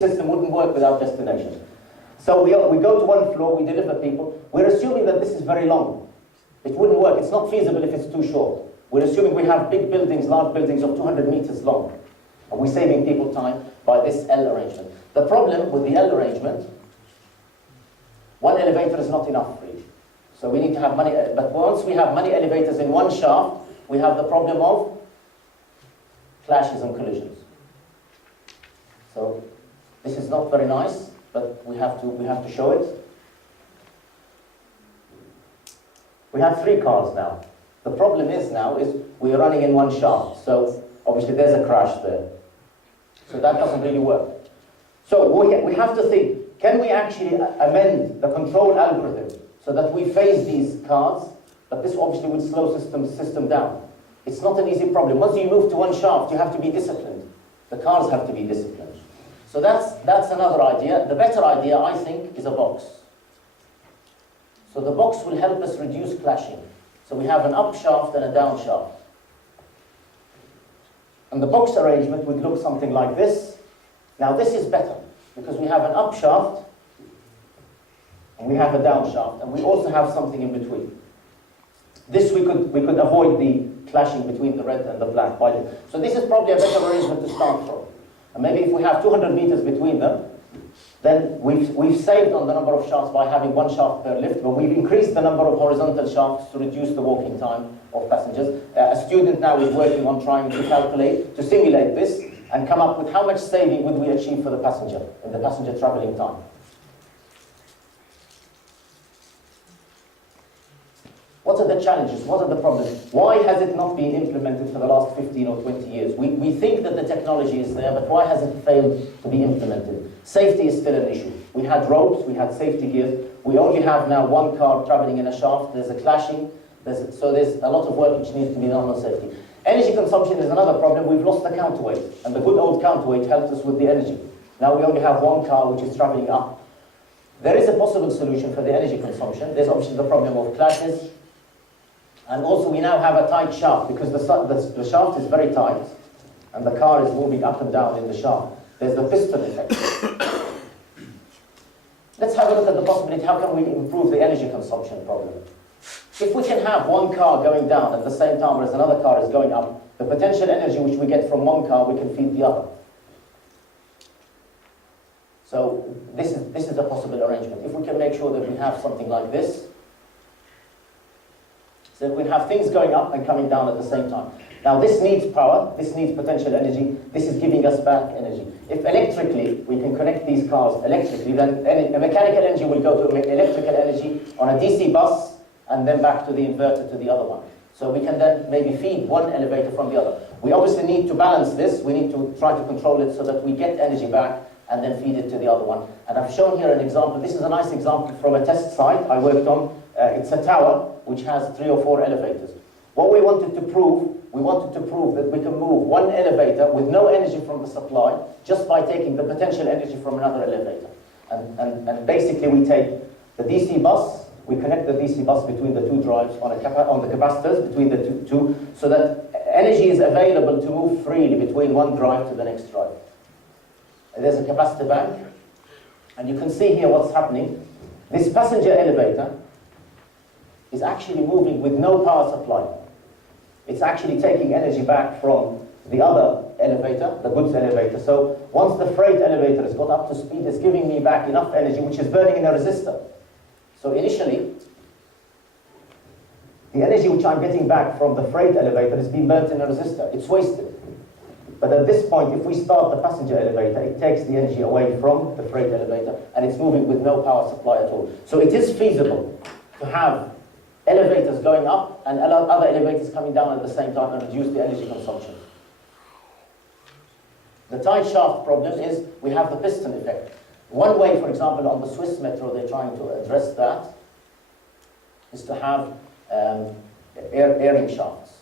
system wouldn't work without destination. So we go to one floor, we deliver people. We're assuming that this is very long. It wouldn't work. It's not feasible if it's too short. We're assuming we have big buildings, large buildings of 200 meters long. And we're saving people time by this L arrangement. The problem with the L arrangement, one elevator is not enough really. So we need to have many, but once we have many elevators in one shaft, we have the problem of clashes and collisions. So this is not very nice, but we have to show it. We have 3 cars now. The problem is we are running in one shaft, so obviously there's a crash there. So that doesn't really work. So we have to think, can we actually amend the control algorithm so that we phase these cars, but this obviously would slow system down. It's not an easy problem. Once you move to one shaft, you have to be disciplined. The cars have to be disciplined. So that's another idea. The better idea, I think, is a box. So the box will help us reduce clashing. So we have an up shaft and a down shaft. And the box arrangement would look something like this. Now this is better, because we have an up shaft, and we have a down shaft, and we also have something in between. This we could avoid the clashing between the red and the black. So this is probably a better arrangement to start from. And maybe if we have 200 meters between them, then we've saved on the number of shafts by having one shaft per lift, but we've increased the number of horizontal shafts to reduce the walking time of passengers. A student now is working on trying to calculate, to simulate this, and come up with how much saving would we achieve for the passenger, in the passenger traveling time. What are the challenges? What are the problems? Why has it not been implemented for the last 15 or 20 years? We think that the technology is there, but why has it failed to be implemented? Safety is still an issue. We had ropes, we had safety gears. We only have now one car traveling in a shaft. There's a clashing. So there's a lot of work which needs to be done on safety. Energy consumption is another problem. We've lost the counterweight, and the good old counterweight helped us with the energy. Now we only have one car which is traveling up. There is a possible solution for the energy consumption. There's obviously the problem of clashes. And also we now have a tight shaft, because the shaft is very tight, and the car is moving up and down in the shaft. There's the piston effect. Let's have a look at the possibility. How can we improve the energy consumption problem? If we can have one car going down at the same time as another car is going up, the potential energy which we get from one car, we can feed the other. So this is a possible arrangement. If we can make sure that we have something like this, so if we have things going up and coming down at the same time. Now this needs power, this needs potential energy, this is giving us back energy. If electrically we can connect these cars electrically, then mechanical energy will go to electrical energy on a DC bus and then back to the inverter to the other one. So we can then maybe feed one elevator from the other. We obviously need to balance this, we need to try to control it so that we get energy back and then feed it to the other one. And I've shown here an example. This is a nice example from a test site I worked on. It's a tower which has 3 or 4 elevators. What we wanted to prove that we can move one elevator with no energy from the supply just by taking the potential energy from another elevator. And basically we take the DC bus, we connect the DC bus between the 2 drives on the capacitors between the two, so that energy is available to move freely between one drive to the next drive. And there's a capacitor bank, and you can see here what's happening. This passenger elevator is actually moving with no power supply. It's actually taking energy back from the other elevator, the goods elevator. So once the freight elevator has got up to speed, it's giving me back enough energy, which is burning in a resistor. So initially, the energy which I'm getting back from the freight elevator is being burnt in a resistor. It's wasted. But at this point, if we start the passenger elevator, it takes the energy away from the freight elevator, and it's moving with no power supply at all. So it is feasible to have elevators going up and other elevators coming down at the same time and reduce the energy consumption. The tight shaft problem is we have the piston effect. One way, for example, on the Swiss metro, they're trying to address that, is to have airing shafts.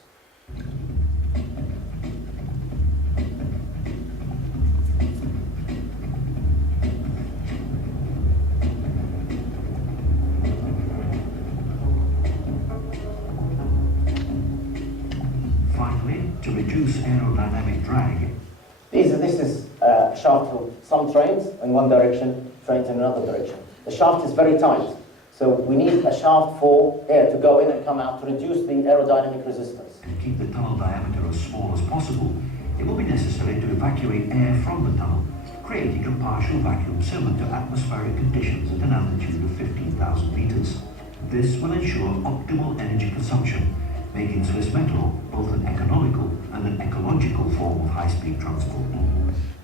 To reduce aerodynamic drag. This is a shaft for some trains in one direction, trains in another direction. The shaft is very tight, so we need a shaft for air to go in and come out to reduce the aerodynamic resistance. To keep the tunnel diameter as small as possible, it will be necessary to evacuate air from the tunnel, creating a partial vacuum similar to atmospheric conditions at an altitude of 15,000 meters. This will ensure optimal energy consumption, making Swiss metal both an economical and an ecological form of high-speed transport.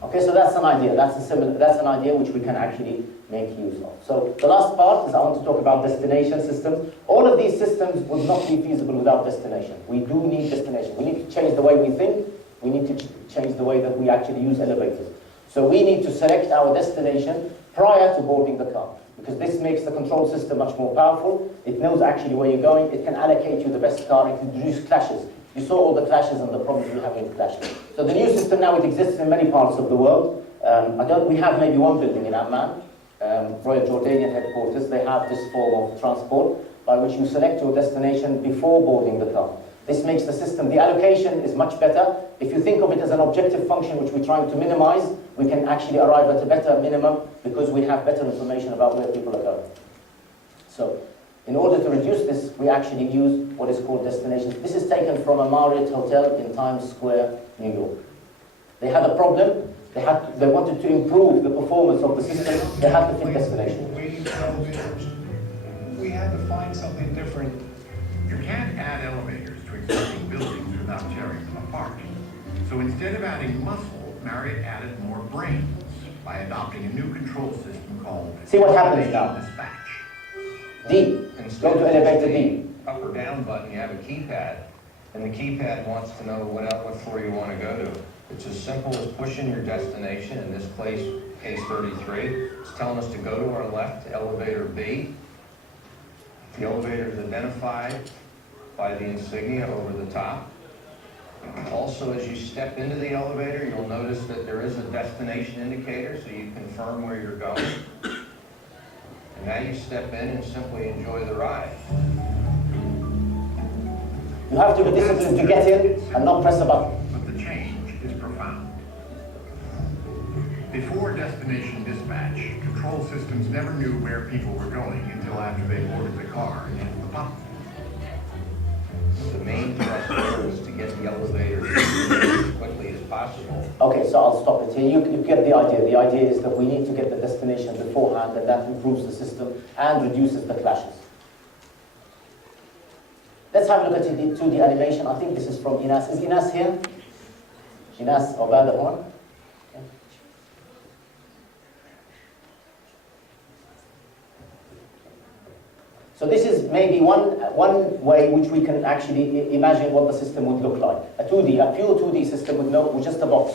Okay, so that's an idea. That's an idea which we can actually make use of. So the last part is I want to talk about destination systems. All of these systems would not be feasible without destination. We do need destination. We need to change the way we think. We need to change the way that we actually use elevators. So we need to select our destination prior to boarding the car, because this makes the control system much more powerful. It knows actually where you're going. It can allocate you the best car. It can reduce clashes. You saw all the clashes and the problems we have with clashes. So the new system now, it exists in many parts of the world. We have maybe one building in Amman, Royal Jordanian headquarters. They have this form of transport by which you select your destination before boarding the car. This makes the system, the allocation is much better. If you think of it as an objective function which we're trying to minimize, we can actually arrive at a better minimum because we have better information about where people are going. So, in order to reduce this, we actually use what is called destinations. This is taken from a Marriott hotel in Times Square, New York. They had a problem. They wanted to improve the performance of the system. They had to fit destination. We had to find something different. You can't add elevators to existing buildings without tearing them apart. So instead of adding muscle, Marriott added more brains by adopting a new control system called See what happens now. Dispatch. D. Go to elevator D. Up or down button, you have a keypad, and the keypad wants to know what floor you want to go to. It's as simple as pushing your destination, in this case 33. It's telling us to go to our left, to elevator B. The elevator is identified by the insignia over the top. Also, as you step into the elevator, you'll notice that there is a destination indicator, so you confirm where you're going. And now you step in and simply enjoy the ride. You have to be disciplined to get in and not press a button. But the change is profound. Before destination dispatch, control systems never knew where people were going until after they boarded the car and hit the button. The main thrust there is to get the elevator as quickly as possible. Okay, so I'll stop it here. You get the idea. The idea is that we need to get the destination beforehand, and that improves the system and reduces the clashes. Let's have a look at the 2D animation. I think this is from Inas. Is Inas here? Inas Obadahon? So this is maybe one way which we can actually imagine what the system would look like. A pure 2D system with just a box.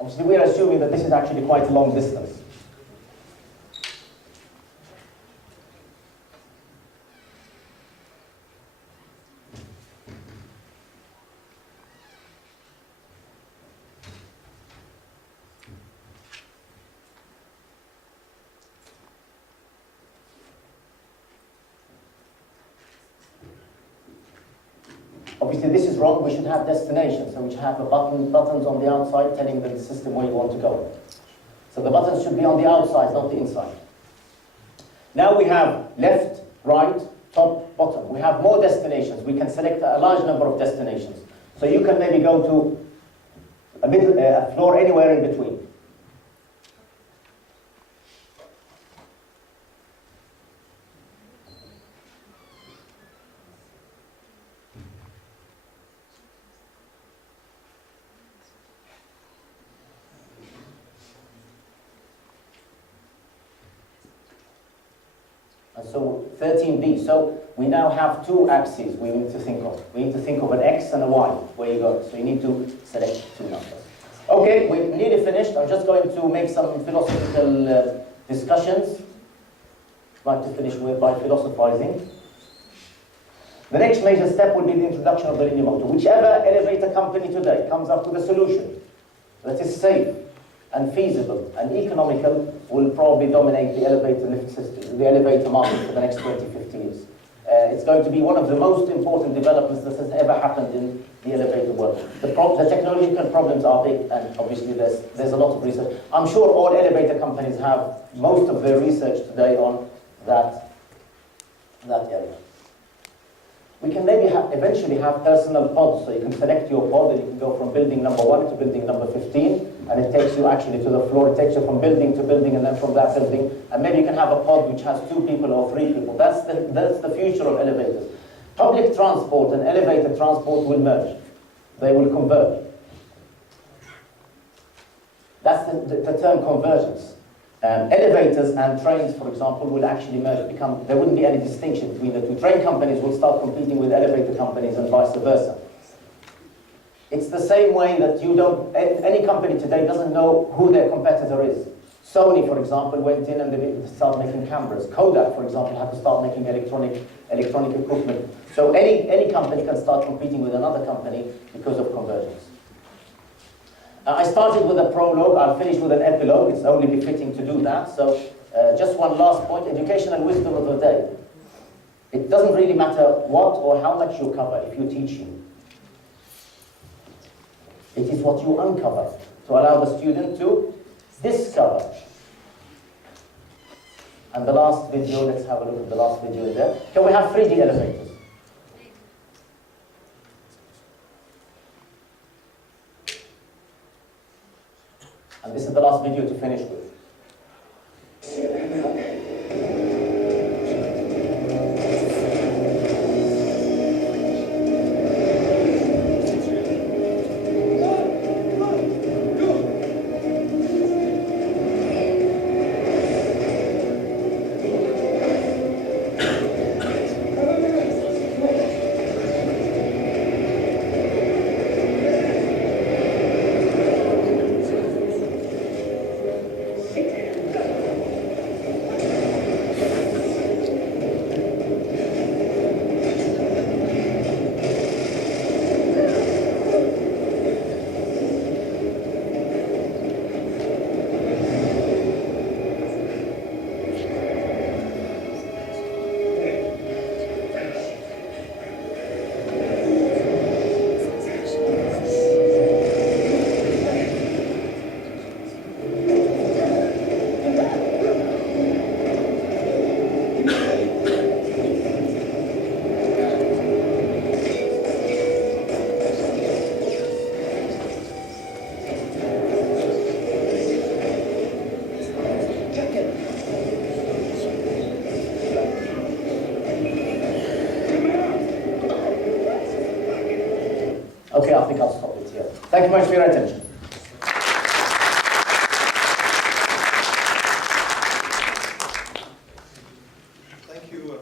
Obviously, we are assuming that this is actually quite a long distance. Obviously, this is wrong. We should have destinations. So we should have buttons on the outside telling the system where you want to go. So the buttons should be on the outside, not the inside. Now we have left, right, top, bottom. We have more destinations. We can select a large number of destinations. So you can maybe go to a floor anywhere in between. So 13B, so we now have two axes we need to think of. We need to think of an X and a Y, where you go. So you need to select two numbers. Okay, we're nearly finished. I'm just going to make some philosophical discussions. I'd like to finish by philosophizing. The next major step will be the introduction of the linear motor. Whichever elevator company today comes up with a solution that is safe and feasible and economical will probably dominate the elevator lift system, the elevator market for the next 20, 50 years. It's going to be one of the most important developments that has ever happened in the elevator world. The technological problems are big, and obviously there's a lot of research. I'm sure all elevator companies have most of their research today on that area. We can maybe eventually have personal pods, so you can select your pod and you can go from building number 1 to building number 15, and it takes you actually to the floor. It takes you from building to building, and then from that building, and maybe you can have a pod which has 2 people or 3 people. That's the future of elevators. Public transport and elevator transport will merge. They will converge. That's the term convergence. Elevators and trains, for example, will actually merge. There wouldn't be any distinction between the two. Train companies will start competing with elevator companies and vice versa. It's the same way that any company today doesn't know who their competitor is. Sony, for example, went in and they started making cameras. Kodak, for example, had to start making electronic equipment. So any company can start competing with another company because of convergence. I started with a prologue. I'll finish with an epilogue. It's only befitting to do that. So just one last point, educational wisdom of the day. It doesn't really matter what or how much you cover if you're teaching. It is what you uncover to allow the student to discover. And the last video, let's have a look at the last video there. Can we have 3D elevators? And this is the last video to finish with. Okay, I think I'll stop it here. Thank you much for your attention. Thank you.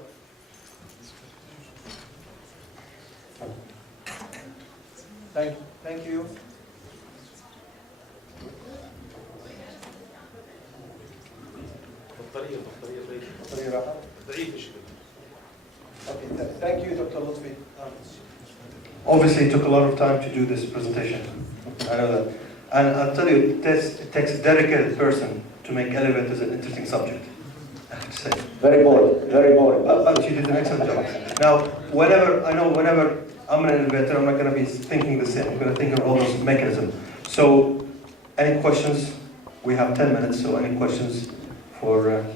Thank you. Okay, thank you, Dr. Lutfi. Obviously, it took a lot of time to do this presentation. I know that. And I'll tell you, it takes a dedicated person to make elevators an interesting subject, I have to say. Very boring, very boring. But you did an excellent job. Now, whenever I'm an elevator, I'm not going to be thinking the same. I'm going to think of all those mechanisms. So, any questions? We have 10 minutes, so any questions for...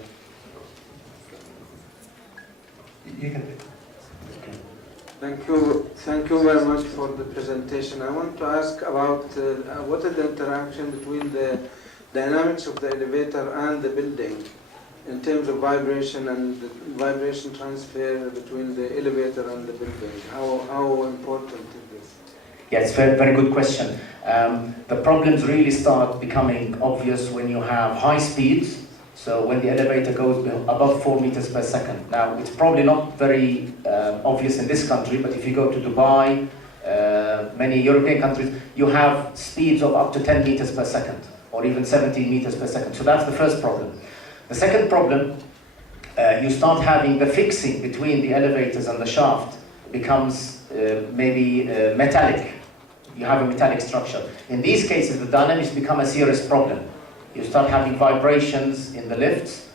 you can... Thank you very much for the presentation. I want to ask about what is the interaction between the dynamics of the elevator and the building in terms of vibration and the vibration transfer between the elevator and the building. How important is this? Yeah, it's a very, very good question. The problems really start becoming obvious when you have high speeds. So when the elevator goes above 4 meters per second. Now, it's probably not very obvious in this country, but if you go to Dubai, many European countries, you have speeds of up to 10 meters per second, or even 17 meters per second. So that's the first problem. The second problem, you start having the fixing between the elevators and the shaft becomes maybe metallic. You have a metallic structure. In these cases, the dynamics become a serious problem. You start having vibrations in the lifts,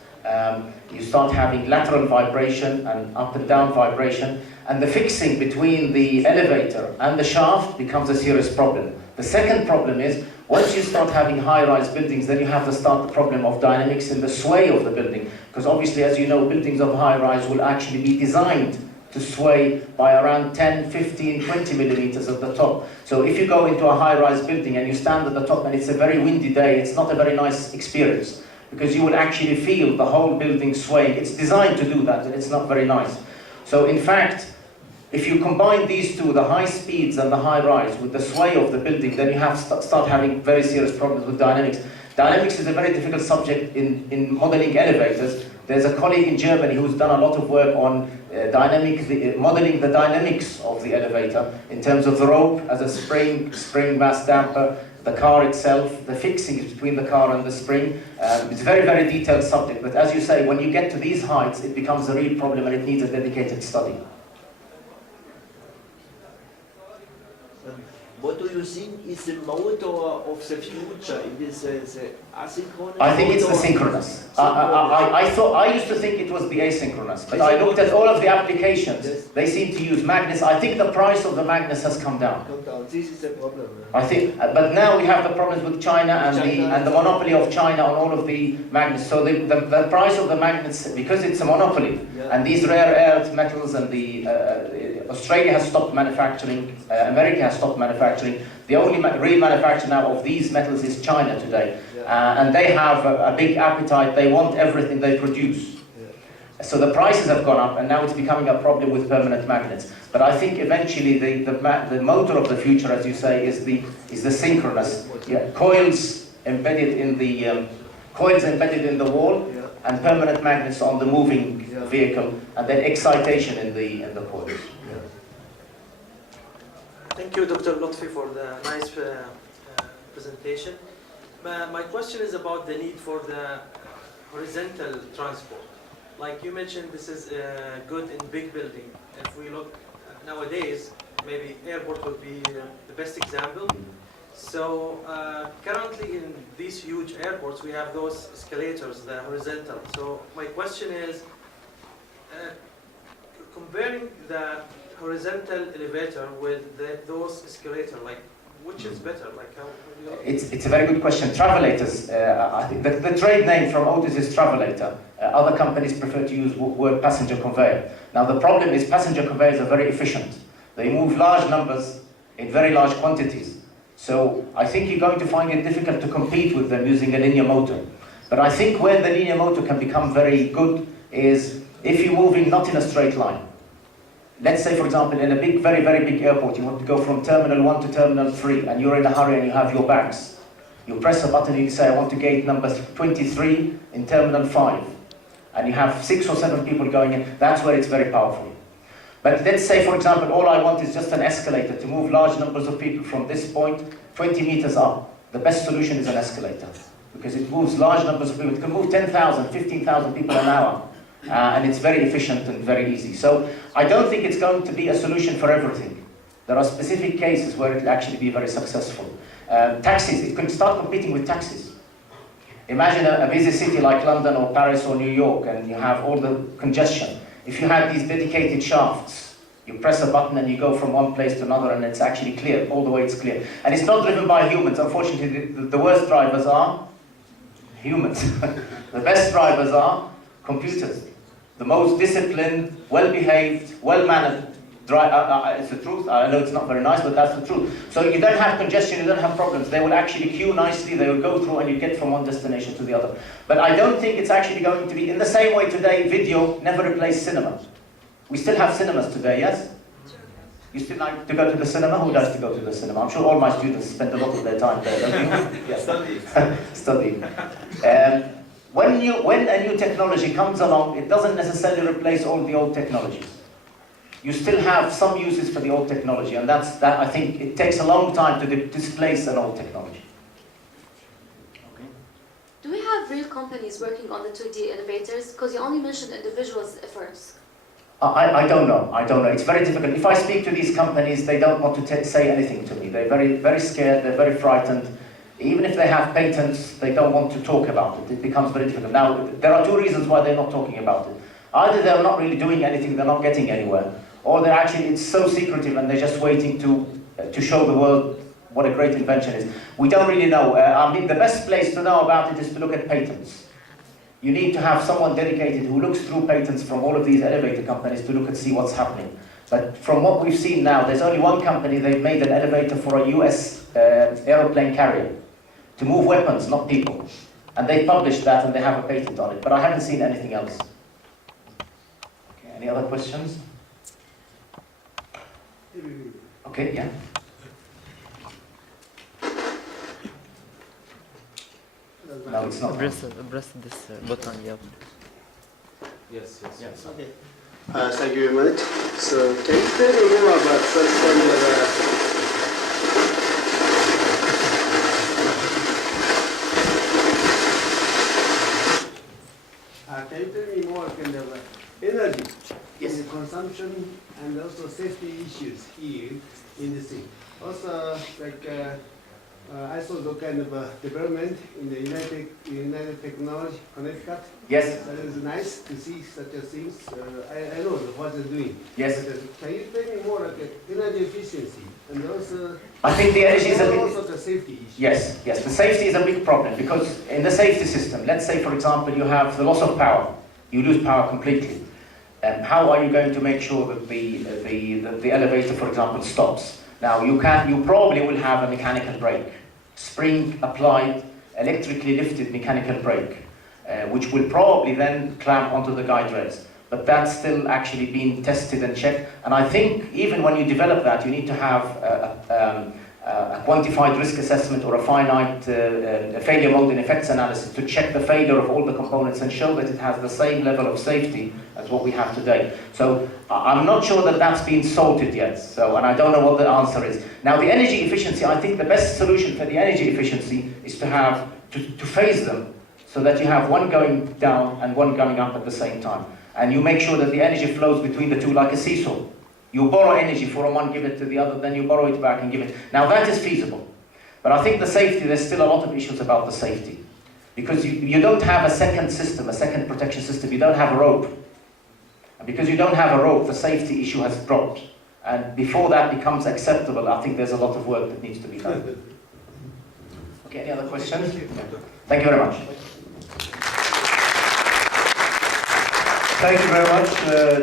You start having lateral vibration and up and down vibration, and the fixing between the elevator and the shaft becomes a serious problem. The second problem is, once you start having high-rise buildings, then you have to start the problem of dynamics in the sway of the building, because obviously, as you know, buildings of high-rise will actually be designed to sway by around 10, 15, 20 millimeters at the top. So if you go into a high-rise building and you stand at the top and it's a very windy day, it's not a very nice experience, because you will actually feel the whole building swaying. It's designed to do that, and it's not very nice. So in fact, if you combine these two, the high speeds and the high rise, with the sway of the building, then you have to start having very serious problems with dynamics. Dynamics is a very difficult subject in modeling elevators. There's a colleague in Germany who's done a lot of work on modeling the dynamics of the elevator in terms of the rope as a spring mass damper, the car itself, the fixings between the car and the spring. It's a very, very detailed subject, but as you say, when you get to these heights, it becomes a real problem and it needs a dedicated study. What do you think is the motor of the future? It is the asynchronous? I think it's the synchronous. I used to think it was the asynchronous, but I looked at all of the applications. Yes. They seem to use magnets. I think the price of the magnets has come down. This is the problem. I think, but now we have the problems with China and the monopoly of China on all of the magnets. So the price of the magnets, because it's a monopoly, and these rare earth metals, and Australia has stopped manufacturing, America has stopped manufacturing. The only real manufacturer now of these metals is China today, and they have a big appetite. They want everything they produce. So the prices have gone up, and now it's becoming a problem with permanent magnets. But I think eventually the motor of the future, as you say, is the synchronous. Coils embedded in the wall, and permanent magnets on the moving vehicle, and then excitation in the coils. Thank you, Dr. Lutfi, for the nice presentation. My question is about the need for the horizontal transport. Like you mentioned, this is good in big building. If we look nowadays, maybe airport would be the best example. So currently in these huge airports, we have those escalators, the horizontal. So my question is, comparing the horizontal elevator with those escalators, like which is better? Like how? It's a very good question. Travelators, I think the trade name from Otis is travelator. Other companies prefer to use word passenger conveyor. Now the problem is passenger conveyors are very efficient. They move large numbers in very large quantities. So I think you're going to find it difficult to compete with them using a linear motor. But I think where the linear motor can become very good is if you're moving not in a straight line. Let's say, for example, in a big, very, very big airport, you want to go from Terminal 1 to Terminal 3, and you're in a hurry and you have your bags. You press a button and you say, I want to gate number 23 in Terminal 5. And you have 6 or 7 people going in. That's where it's very powerful. But let's say, for example, all I want is just an escalator to move large numbers of people from this point 20 meters up. The best solution is an escalator, because it moves large numbers of people. It can move 10,000, 15,000 people an hour. And it's very efficient and very easy. So I don't think it's going to be a solution for everything. There are specific cases where it will actually be very successful. Taxis, it can start competing with taxis. Imagine a busy city like London or Paris or New York, and you have all the congestion. If you have these dedicated shafts, you press a button and you go from one place to another, and it's actually clear, all the way it's clear. And it's not driven by humans. Unfortunately, the worst drivers are humans. The best drivers are computers. The most disciplined, well-behaved, well-mannered it's the truth. I know it's not very nice, but that's the truth. So you don't have congestion, you don't have problems. They will actually queue nicely, they will go through, and you get from one destination to the other. But I don't think it's actually going to be, in the same way today, video never replaced cinema. We still have cinemas today, yes? You still like to go to the cinema? Who does to go to the cinema? I'm sure all my students spend a lot of their time there, don't you? Yeah, study. Study. When a new technology comes along, it doesn't necessarily replace all the old technologies. You still have some uses for the old technology, and that I think it takes a long time to displace an old technology. Okay. Do we have real companies working on the 2D elevators? Because you only mentioned individuals at first. I don't know. I don't know. It's very difficult. If I speak to these companies, they don't want to say anything to me. They're very, very scared. They're very frightened. Even if they have patents, they don't want to talk about it. It becomes very difficult. Now, there are two reasons why they're not talking about it. Either they're not really doing anything, they're not getting anywhere, or they're actually, it's so secretive and they're just waiting to show the world what a great invention is. We don't really know. I mean, the best place to know about it is to look at patents. You need to have someone dedicated who looks through patents from all of these elevator companies to look and see what's happening. But from what we've seen now, there's only one company, they've made an elevator for a US aeroplane carrier to move weapons, not people. And they published that and they have a patent on it, but I haven't seen anything else. Okay, any other questions? Okay, yeah. No, it's not. Press this button, yeah. Yes. Okay. Thank you very much. So, can you tell me more about first one? Can you tell me more kind of energy, Yes. consumption, and also safety issues here in the thing? Also, like I saw the kind of development in the United Technology, Connecticut. Yes. That is nice to see such a things. I know what they're doing. Yes. But, can you tell me more like energy efficiency and also? I think the energy is a big... Also the safety issue. Yes, the safety is a big problem because in the safety system, let's say for example you have the loss of power, you lose power completely. How are you going to make sure that the elevator, for example, stops? Now you probably will have a mechanical brake, spring applied, electrically lifted mechanical brake, which will probably then clamp onto the guide rails. But that's still actually being tested and checked. And I think even when you develop that, you need to have a quantified risk assessment or a finite failure mode and effects analysis to check the failure of all the components and show that it has the same level of safety as what we have today. So I'm not sure that that's been sorted yet. So, and I don't know what the answer is. Now the energy efficiency, I think the best solution for the energy efficiency is to phase them so that you have one going down and one going up at the same time. And you make sure that the energy flows between the two like a seesaw. You borrow energy from one, give it to the other, then you borrow it back and give it. Now that is feasible. But I think the safety, there's still a lot of issues about the safety. Because you don't have a second system, a second protection system, you don't have a rope. And because you don't have a rope, the safety issue has dropped. And before that becomes acceptable, I think there's a lot of work that needs to be done. Okay, any other questions? Thank you very much. Thank you very much,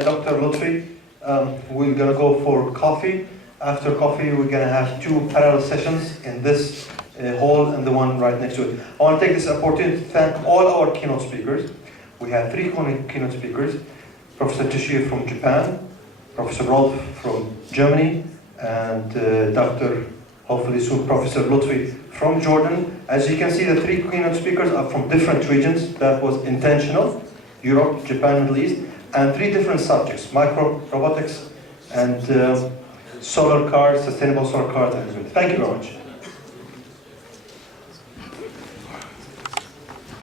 Dr. Lutfi. We're going to go for coffee. After coffee, we're going to have 2 parallel sessions in this hall and the one right next to it. I want to take this opportunity to thank all our keynote speakers. We have 3 keynote speakers. Professor Toshio from Japan, Professor Rolf from Germany, and hopefully soon, Professor Lutfi from Jordan. As you can see, the 3 keynote speakers are from different regions. That was intentional. Europe, Japan, Middle East, and 3 different subjects: micro robotics and solar cars, sustainable solar cars. Thank you very much.